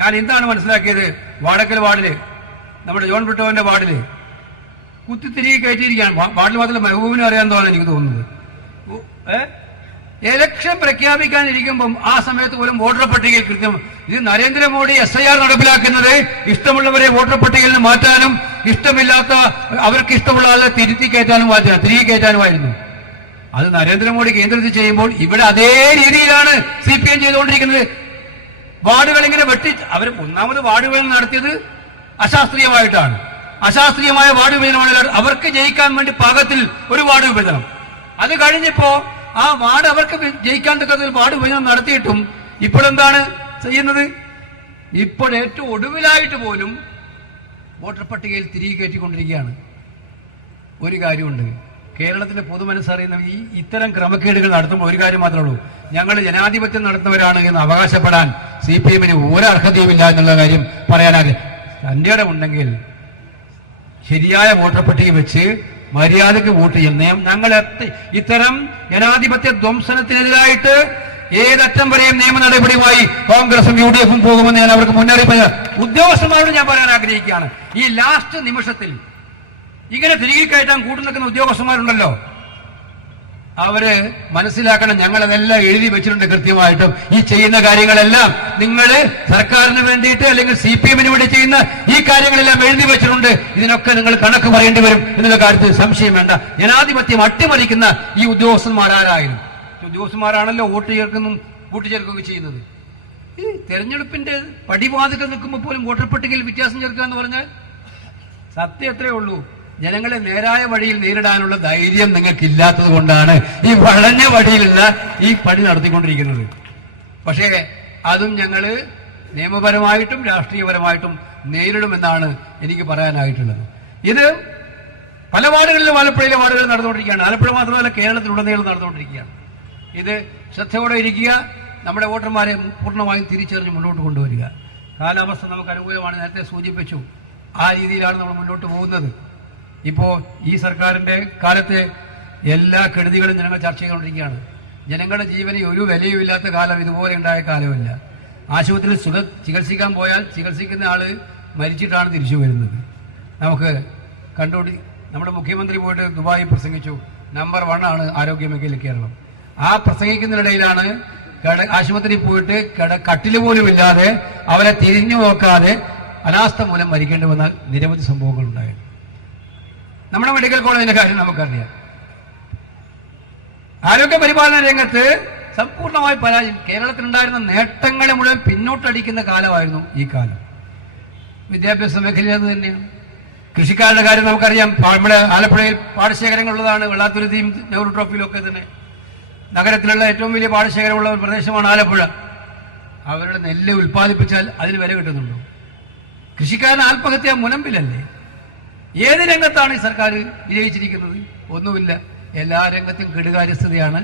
ഞാൻ എന്താണ് മനസ്സിലാക്കിയത്, വാടക്കൽ വാർഡില് നമ്മുടെ ജോൺ ബ്രിട്ടോന്റെ വാർഡില് കുത്തിത്തിരികെ കയറ്റിയിരിക്കുകയാണ്. വാർഡിൽ മാത്രമല്ല, മെഹബൂബിനും അറിയാമെന്നാണ് എനിക്ക് തോന്നുന്നത്. ഇലക്ഷൻ പ്രഖ്യാപിക്കാനിരിക്കുമ്പം ആ സമയത്ത് പോലും വോട്ടർ പട്ടികയിൽ കൃത്യം ഇത് നരേന്ദ്രമോദി SIR നടപ്പിലാക്കുന്നത് ഇഷ്ടമുള്ളവരെ വോട്ടർ പട്ടികയിൽ നിന്ന് മാറ്റാനും ഇഷ്ടമില്ലാത്ത അവർക്ക് ഇഷ്ടമുള്ള ആളെ തിരികെ കയറ്റാനുമായിരുന്നു. അത് നരേന്ദ്രമോദി കേന്ദ്രത്തിൽ ചെയ്യുമ്പോൾ ഇവിടെ അതേ രീതിയിലാണ് CPM ചെയ്തുകൊണ്ടിരിക്കുന്നത്. വാർഡുകൾ ഇങ്ങനെ അവർ ഒന്നാമത് വാർഡുകൾ നടത്തിയത് അശാസ്ത്രീയമായിട്ടാണ്. അശാസ്ത്രീയമായ വാർഡ് വിഭജനമാണ്. അവർക്ക് ജയിക്കാൻ വേണ്ടി പാകത്തിൽ ഒരു വാർഡ് വിഭജനം, അത് കഴിഞ്ഞപ്പോ ആ വാർഡ് അവർക്ക് ജയിക്കാൻ തക്കത്തിൽ വാർഡ് വിഭജനം നടത്തിയിട്ടും ഇപ്പോഴെന്താണ് ചെയ്യുന്നത്? ഇപ്പോൾ ഏറ്റവും ഒടുവിലായിട്ട് പോലും വോട്ടർ പട്ടികയിൽ തിരികെ കയറ്റിക്കൊണ്ടിരിക്കുകയാണ്. ഒരു കാര്യമുണ്ട്, കേരളത്തിലെ പൊതുമനസ്സറിയുന്ന ഇത്തരം ക്രമക്കേടുകൾ നടത്തുമ്പോൾ ഒരു കാര്യം മാത്രമേ ഉള്ളൂ, ഞങ്ങൾ ജനാധിപത്യം നടത്തുന്നവരാണ് എന്ന് അവകാശപ്പെടാൻ CPM-ന് ഒരു അർഹതയുമില്ല എന്നുള്ള കാര്യം പറയാനാകെ. തന്റെ ഇടമുണ്ടെങ്കിൽ ശരിയായ വോട്ടർ പട്ടിക വെച്ച് മര്യാദയ്ക്ക് വോട്ട് ചെയ്യുന്ന ഞങ്ങൾ ഇത്തരം ജനാധിപത്യ ധ്വംസനത്തിനെതിരായിട്ട് ഏതറ്റം വരെയും നിയമ നടപടിയുമായി കോൺഗ്രസും UDF-ഉം പോകുമെന്ന് ഞാൻ അവർക്ക് മുന്നറിയിപ്പ് ഉദ്യോഗസ്ഥന്മാരോട് ഞാൻ പറയാൻ ആഗ്രഹിക്കുകയാണ്. ഈ ലാസ്റ്റ് നിമിഷത്തിൽ ഇങ്ങനെ തിരികെ കയറ്റാൻ കൂട്ടുനിൽക്കുന്ന ഉദ്യോഗസ്ഥന്മാരുണ്ടല്ലോ, അവര് മനസ്സിലാക്കണം, ഞങ്ങളതെല്ലാം എഴുതി വെച്ചിട്ടുണ്ട് കൃത്യമായിട്ടും. ഈ ചെയ്യുന്ന കാര്യങ്ങളെല്ലാം നിങ്ങൾ സർക്കാരിന് വേണ്ടിയിട്ട് അല്ലെങ്കിൽ CPM-ന് വേണ്ടി ചെയ്യുന്ന ഈ കാര്യങ്ങളെല്ലാം എഴുതി വെച്ചിട്ടുണ്ട്. ഇതിനൊക്കെ നിങ്ങൾ കണക്ക് പറയേണ്ടി വരും എന്നുള്ള കാര്യത്തിൽ സംശയം വേണ്ട. ജനാധിപത്യം അട്ടിമറിക്കുന്ന ഈ ഉദ്യോഗസ്ഥന്മാരാരായാലും ഉദ്യോഗസ്ഥന്മാരാണല്ലോ വോട്ട് കൂട്ടിച്ചേർക്കുകയൊക്കെ ചെയ്യുന്നത്. ഈ തെരഞ്ഞെടുപ്പിന്റെ പടിവാതിക്കൽ നിൽക്കുമ്പോൾ പോലും വോട്ടർ പട്ടികയിൽ വ്യത്യാസം ചേർക്കുക എന്ന് പറഞ്ഞാൽ സത്യം എത്രയേ ഉള്ളൂ, ജനങ്ങളെ നേരായ വഴിയിൽ നേരിടാനുള്ള ധൈര്യം നിങ്ങൾക്കില്ലാത്തത് കൊണ്ടാണ് ഈ വളഞ്ഞ വഴിയിലുള്ള ഈ പണി നടത്തിക്കൊണ്ടിരിക്കുന്നത്. പക്ഷേ അതും ഞങ്ങൾ നിയമപരമായിട്ടും രാഷ്ട്രീയപരമായിട്ടും നേരിടുമെന്നാണ് എനിക്ക് പറയാനായിട്ടുള്ളത്. ഇത് പല വാർഡുകളിലും ആലപ്പുഴയിലെ വാർഡുകൾ നടന്നുകൊണ്ടിരിക്കുകയാണ്. ആലപ്പുഴ മാത്രമല്ല, കേരളത്തിലുടനീളം നടന്നുകൊണ്ടിരിക്കുകയാണ്. ഇത് ശ്രദ്ധയോടെ ഇരിക്കുക, നമ്മുടെ വോട്ടർമാരെ പൂർണ്ണമായും തിരിച്ചറിഞ്ഞ് മുന്നോട്ട് കൊണ്ടുവരിക. കാലാവസ്ഥ നമുക്ക് അനുകൂലമാണ്, നേരത്തെ സൂചിപ്പിച്ചു. ആ രീതിയിലാണ് നമ്മൾ മുന്നോട്ട് പോകുന്നത്. ഇപ്പോ ഈ സർക്കാരിന്റെ കാലത്തെ എല്ലാ കെടുതികളും ജനങ്ങൾ ചർച്ച ചെയ്തുകൊണ്ടിരിക്കുകയാണ്. ജനങ്ങളുടെ ജീവന് ഒരു വിലയുമില്ലാത്ത കാലം ഇതുപോലെ ഉണ്ടായ കാലമില്ല. ആശുപത്രിയിൽ ചികിത്സിക്കാൻ പോയാൽ ചികിത്സിക്കുന്ന ആള് മരിച്ചിട്ടാണ് തിരിച്ചു വരുന്നത്. നമുക്ക് നമ്മുടെ മുഖ്യമന്ത്രി പോയിട്ട് ദുബായിൽ പ്രസംഗിച്ചു. നമ്പർ 1 ആണ് ആരോഗ്യമേഖലയിൽ കേരളം. ആ പ്രസംഗിക്കുന്നതിനിടയിലാണ് ആശുപത്രിയിൽ പോയിട്ട് കട്ടില് പോലും ഇല്ലാതെ അവരെ തിരിഞ്ഞു നോക്കാതെ അനാസ്ഥ മൂലം മരിക്കേണ്ടി വന്ന നിരവധി സംഭവങ്ങൾ ഉണ്ടായിരുന്നു. നമ്മുടെ മെഡിക്കൽ കോളേജിന്റെ കാര്യം നമുക്കറിയാം. ആരോഗ്യ പരിപാലന രംഗത്ത് സമ്പൂർണ്ണമായി പരാജയം. കേരളത്തിലുണ്ടായിരുന്ന നേട്ടങ്ങളെ മുഴുവൻ പിന്നോട്ടടിക്കുന്ന കാലമായിരുന്നു ഈ കാലം. വിദ്യാഭ്യാസ മേഖലയിൽ അത് തന്നെയാണ്. കൃഷിക്കാരുടെ കാര്യം നമുക്കറിയാം. നമ്മുടെ ആലപ്പുഴയിൽ പാടശേഖരങ്ങളുള്ളതാണ്. വെള്ളാത്തുരുത്തിയും നെഹ്റു ട്രോഫിയിലും ഒക്കെ തന്നെ നഗരത്തിലുള്ള ഏറ്റവും വലിയ പാടശേഖരമുള്ള ഒരു പ്രദേശമാണ് ആലപ്പുഴ. അവരുടെ നെല്ല് ഉൽപ്പാദിപ്പിച്ചാൽ അതിന് വില കിട്ടുന്നുണ്ടോ? കൃഷിക്കാരൻ ആത്മഹത്യ മുനമ്പിലല്ലേ? ഏത് രംഗത്താണ് ഈ സർക്കാർ വിജയിച്ചിരിക്കുന്നത്? ഒന്നുമില്ല. എല്ലാ രംഗത്തും കെടുകാര്യസ്ഥതയാണ്.